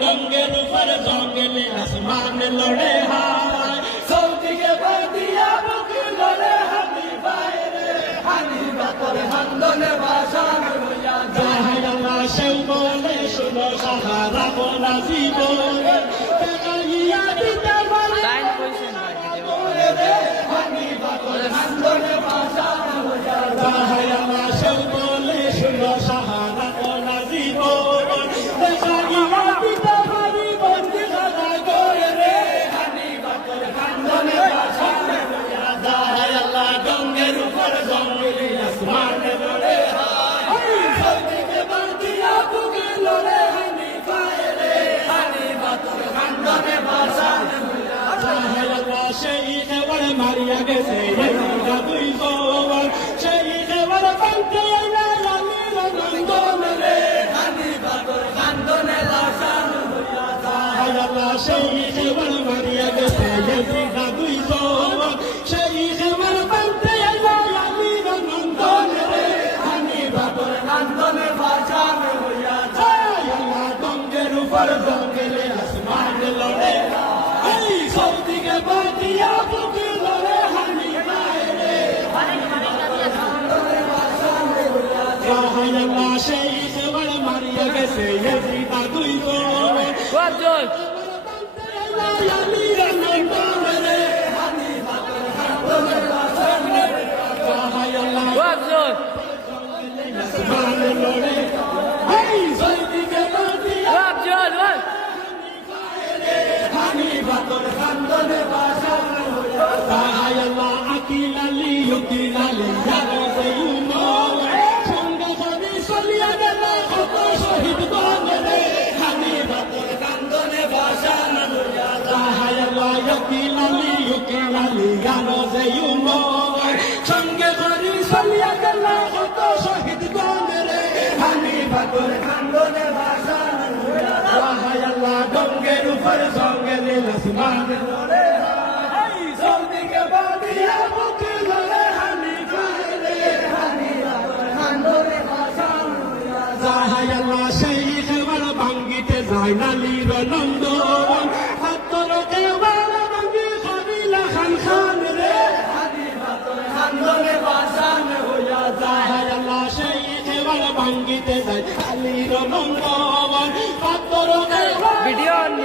गंगेर ऊपर जंगले आसमान लड़े हाय सऊदी के बदिया बुक लड़े हनी बायरे हनी बातर हंदने भाषण होया जाय अल्लाह से बोले सुनो सहारा बोला जीवन तेरिया दिता वाले लाइन पोजीशन बोले रे हनी बातर हंदने भाषण होया जाय अल्लाह से बोले सुनो सहारा बोला जीवन شيخ ولا مريا قسيم ابو الفور شيخ ولا بنت يا يمين من دون له هني بدر خندون لا شان يا الله شيخ ولا مريا قسيم ابو الفور شيخ ولا بنت يا يمين من دون له هني بدر خندون لا شان يا الله دنگر ऊपर दंगले आसमान लड़े सऊदी के बदिया बुक लड़े हनी बायरे अल्लाह शेख बड़ मारिया कैसे यजीदा दुई को वाजल या मीरा नंदन रे हनी अल्लाह वाजल आसमान लड़े सऊदी के बदिया वाजल हनी बातर खंदने भाषण होया जाय अल्लाह अकीलाली युकीलाली यारो बेयुमो संग खबी सलिया गला खतो शहीद गोंगले हनी बातर खंदने भाषण होया जाय अल्लाह अकीलाली युकीलाली यारो बेयुमो संग खबी सलिया गला खतो शहीद गोंगले हनी बातर खंदने भाषण होया जाय अल्लाह गंगेर ऊपर जंगले आसमान लड़े हाय सऊदी के बदिया बुक लड़े हनी बायरे हनी खंदने भाषण होया जाय अल्लाह शेख वाला भांगीते जायनाली रनंदन हत्तर के वाला भांगी खबीला खान खान रे हनी खंदने भाषण होया जाय अल्लाह शेख वाला भांगीते जायनाली रनंदन हत्तर के वीडियो ऑन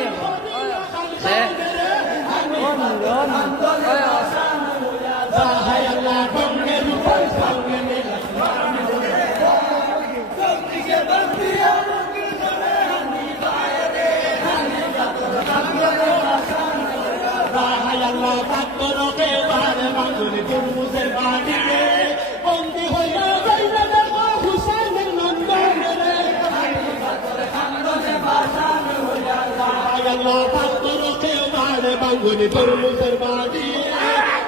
बांगुनी तुरमुसर बादी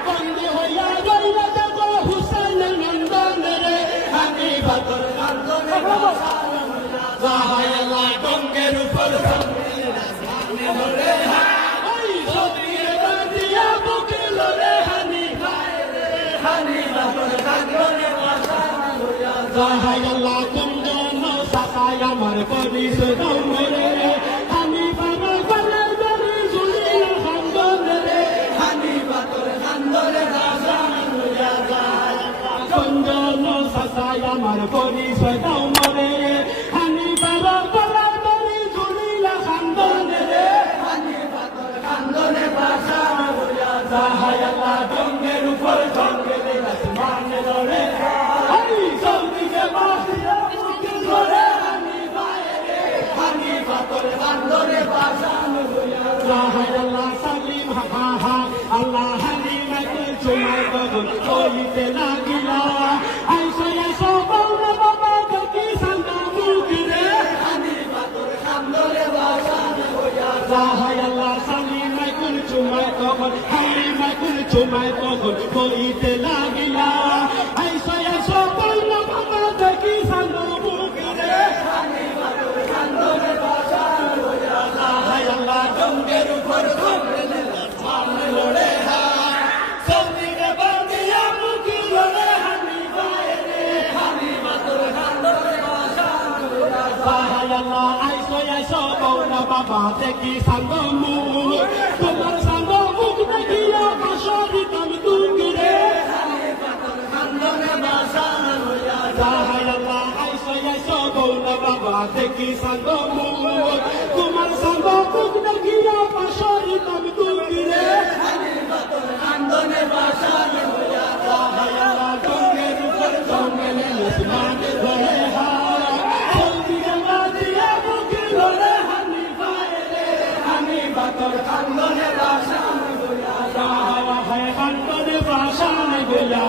बंदी होया गईला देखो हुसैन नंदन रे हनी बातर खंदने भाषण होया जाय अल्लाह गंगेर ऊपर जंगले आसमान लड़े हाय सऊदी के बदिया बुक लड़े हनी बायरे हनी बातर खंदने भाषण होया जाय अल्लाह कुंजन सकाया मर परिस दमरे हनी बाबा আমার পরিচয় দাও মরে হানি বাবা বলা বলি ঝুলিলা খান্দনে রে হানি বাতর খান্দনে ভাষণ হইয়া যায় আল্লাহ জঙ্গের উপর জঙ্গলে আসমান লড়ে হাই সৌদি কে বাসিয়া লড়ে হানি বাইরে হানি বাতর খান্দনে ভাষণ হইয়া যায় আল্লাহ সালিম হা হা আল্লাহ হানি মাকে চুমাই গগন কইতে লাগিলা চুমাই তখন কইতে লাগিলা আইসা এসো বলল বাবা দেখি সান্দ বুকে রে হানি বাতর খান্দনে ভাষণ হইয়া যায় আল্লাহ জঙ্গে দেখি সাঙ্গ মুখ তোমার সাঙ্গ মুখ দেখিয়া বাসা দিতাম দুঃখে বাবা দেখি সাঙ্গ মুখ তোমার সাঙ্গ মুখ দেখিয়া বাসা দিতাম দুঃখে জঙ্গের উপর জঙ্গলে মুসলমান ধরে হারা জলদিরে বাজিয়া মুখে ধরে হানি পায়ে হানি বাতর কান্দনে বাসান গোয়া হাওয়া হয় কান্দনে বাসান গোয়া